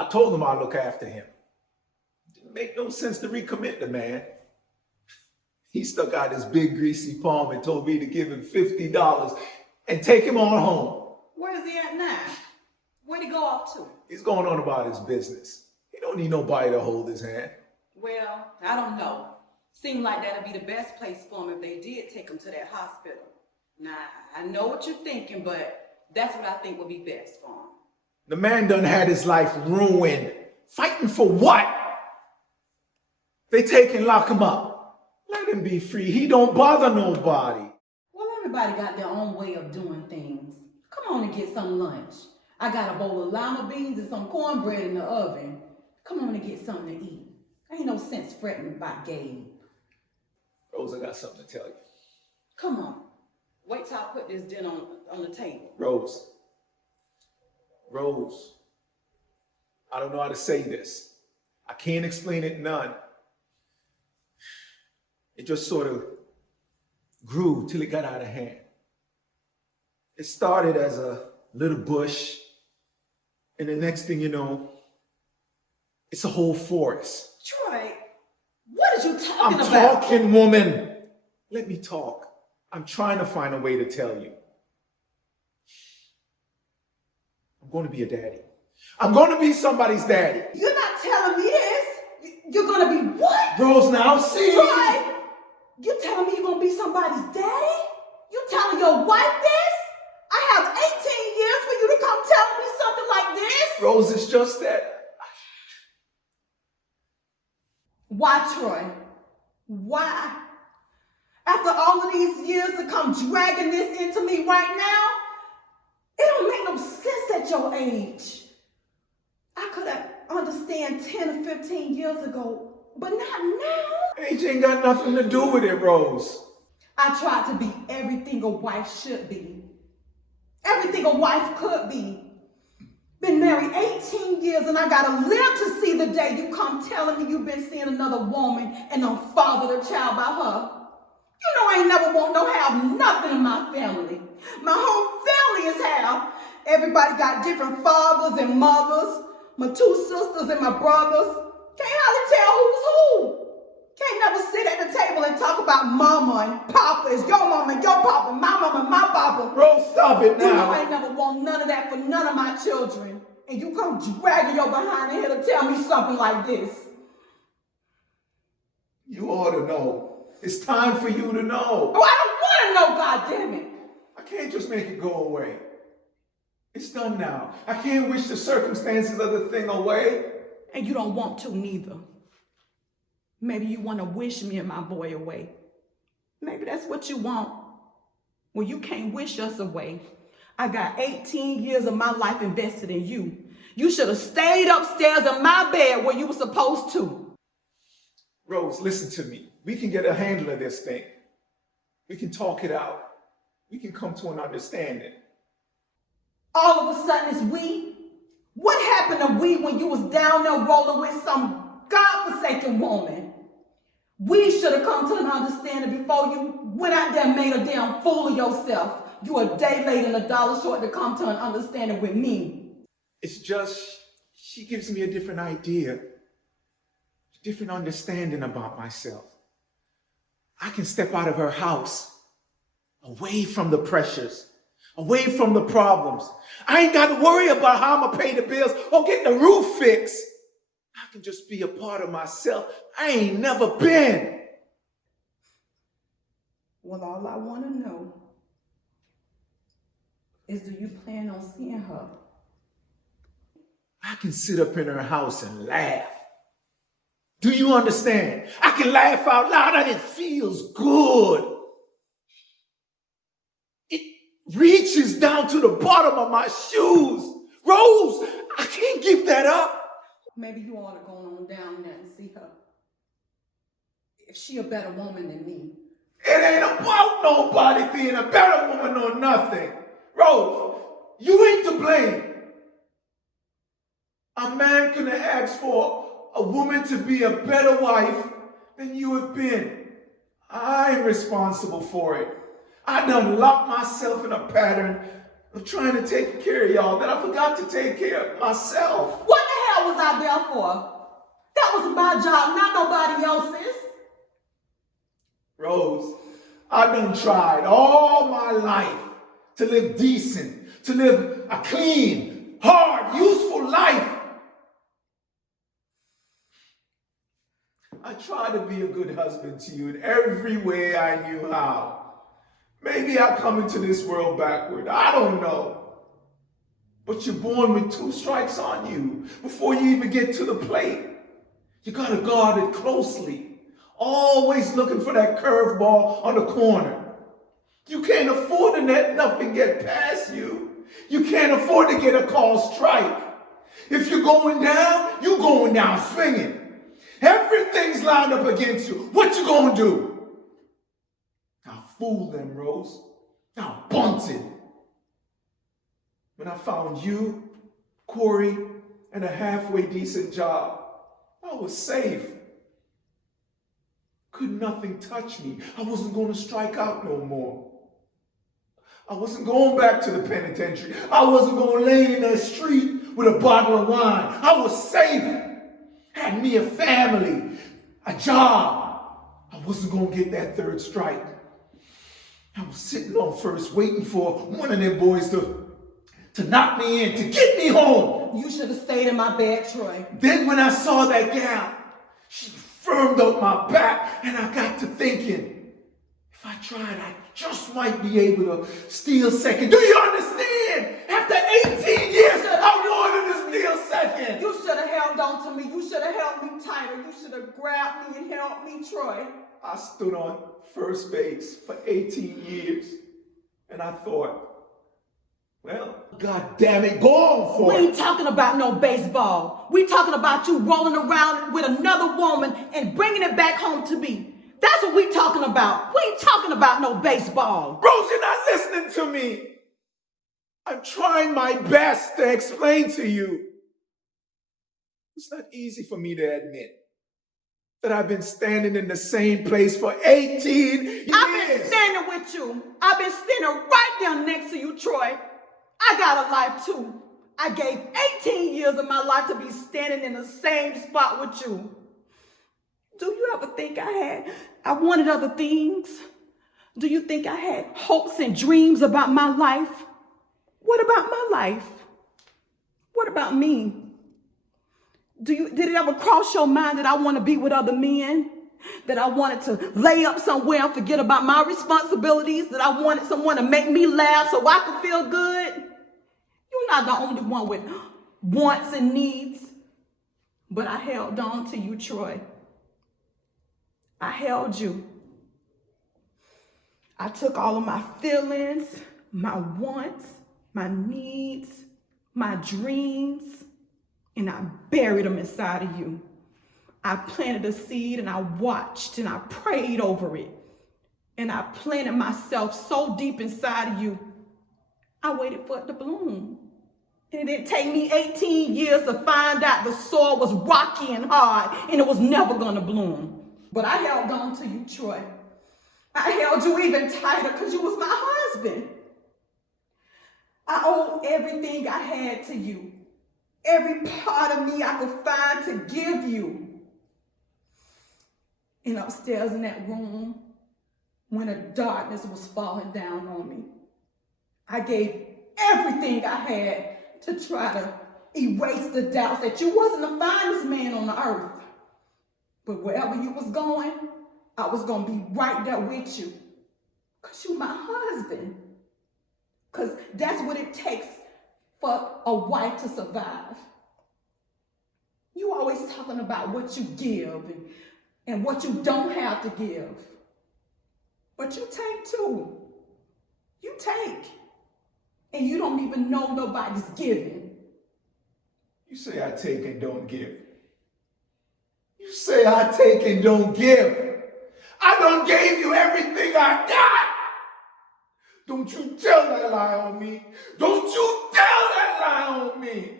I told him I'd look after him. Didn't make no sense to recommit the man. He stuck out his big greasy palm and told me to give him $50 and take him on home. Where's he at now? Where'd he go off to? He's going on about his business. He don't need nobody to hold his hand. Well, I don't know. Seemed like that'd be the best place for him if they did take him to that hospital. Now, I know what you're thinking, but that's what I think would be best for him. The man done had his life ruined. Fighting for what? They take and lock him up. Let him be free. He don't bother nobody. Well, everybody got their own way of doing things. Come on and get some lunch. I got a bowl of lima beans and some cornbread in the oven. Come on and get something to eat. Ain't no sense fretting about Gabe. Rose, I got something to tell you. Come on. Wait till I put this dinner on the table. Rose, I don't know how to say this. I can't explain it none. It just sort of grew till it got out of hand. It started as a little bush, and the next thing you know, it's a whole forest. Troy, what are you talking about? I'm talking, woman. Let me talk. I'm trying to find a way to tell you. I'm going to be a daddy. I'm going to be somebody's daddy. You're not telling me this. You're going to be what? Rose, now see. Troy, you telling me you're going to be somebody's daddy? You telling your wife this? I have 18 years for you to come tell me something like this? Rose, it's just that. Why, Troy? Why? After all of these years to come dragging this into me right now? It don't make no sense at your age. I could have understand 10 or 15 years ago, but not now. Age ain't got nothing to do with it, Rose. I tried to be everything a wife should be. Everything a wife could be. Been married 18 years and I gotta live to see the day you come telling me you've been seeing another woman and don't father the child by her. You know I ain't never want no have nothing in my family. My whole family is half. Everybody got different fathers and mothers. My two sisters and my brothers. Can't hardly tell who's who. Can't never sit at the table and talk about mama and papa is your mama and your papa, my mama and my papa. Rose, stop it now. You know I ain't never want none of that for none of my children. And you come dragging your behind here to tell me something like this. You ought to know. It's time for you to know. Oh, I don't want to know, goddammit. I can't just make it go away. It's done now. I can't wish the circumstances of the thing away. And you don't want to neither. Maybe you want to wish me and my boy away. Maybe that's what you want. Well, you can't wish us away. I got 18 years of my life invested in you. You should have stayed upstairs in my bed where you were supposed to. Rose, listen to me. We can get a handle of this thing. We can talk it out. We can come to an understanding. All of a sudden it's we? What happened to we when you was down there rolling with some godforsaken woman? We should have come to an understanding before you went out there and made a damn fool of yourself. You a day late and $1 short to come to an understanding with me. It's just, she gives me a different idea, a different understanding about myself. I can step out of her house, away from the pressures, away from the problems. I ain't got to worry about how I'm going to pay the bills or get the roof fixed. I can just be a part of myself I ain't never been. Well, all I want to know is, do you plan on seeing her? I can sit up in her house and laugh. Do you understand? I can laugh out loud and it feels good. It reaches down to the bottom of my shoes. Rose, I can't give that up. Maybe you ought to go on down there and see her. If she a better woman than me. It ain't about nobody being a better woman or nothing. Rose, you ain't to blame. A man couldn't ask for a woman to be a better wife than you have been. I'm responsible for it. I done locked myself in a pattern of trying to take care of y'all that I forgot to take care of myself. What the hell hell was I there for? That was my job, not nobody else's. Rose, I done tried all my life to live decent, to live a clean, hard, useful life. I tried to be a good husband to you in every way I knew how. Maybe I come into this world backward. I don't know. But you're born with 2 strikes on you before you even get to the plate. You gotta guard it closely. Always looking for that curveball on the corner. You can't afford to let nothing get past you. You can't afford to get a called strike. If you're going down swinging. Everything's lined up against you. What you gonna do? Now fool them, Rose. Now bunt it. When I found you, Corey, and a halfway decent job, I was safe. Could nothing touch me. I wasn't going to strike out no more. I wasn't going back to the penitentiary. I wasn't going to lay in that street with a bottle of wine. I was safe. Had me a family, a job. I wasn't going to get that 3rd strike. I was sitting on first waiting for one of them boys to knock me in, to get me home. You should have stayed in my bed, Troy. Then when I saw that gal, she firmed up my back, and I got to thinking, if I tried, I just might be able to steal second. Do you understand? After 18 years, I wanted to steal second. You should have held on to me. You should have held me tighter. You should have grabbed me and held me, Troy. I stood on first base for 18 years, and I thought, well, God damn it, go on for it. We ain't talking about no baseball. We talking about you rolling around with another woman and bringing it back home to me. That's what we talking about. We ain't talking about no baseball. Rose, you're not listening to me. I'm trying my best to explain to you. It's not easy for me to admit that I've been standing in the same place for 18 years. I've been standing with you. I've been standing right there next to you, Troy. I got a life too. I gave 18 years of my life to be standing in the same spot with you. Do you ever think I wanted other things? Do you think I had hopes and dreams about my life? What about my life? What about me? Did it ever cross your mind that I want to be with other men? That I wanted to lay up somewhere and forget about my responsibilities? That I wanted someone to make me laugh so I could feel good? You're not the only one with wants and needs. But I held on to you, Troy. I held you. I took all of my feelings, my wants, my needs, my dreams, and I buried them inside of you. I planted a seed and I watched and I prayed over it. And I planted myself so deep inside of you, I waited for it to bloom. And it didn't take me 18 years to find out the soil was rocky and hard and it was never gonna bloom. But I held on to you, Troy. I held you even tighter because you was my husband. I owed everything I had to you. Every part of me I could find to give you. And upstairs in that room, when the darkness was falling down on me, I gave everything I had to try to erase the doubts that you wasn't the finest man on the earth. But wherever you was going, I was going to be right there with you. Because you my husband. Because that's what it takes for a wife to survive. You always talking about what you give and what you don't have to give. But you take too. You take. And you don't even know nobody's giving. You say I take and don't give. You say I take and don't give. I done gave you everything I got. Don't you tell that lie on me. Don't you tell that lie on me.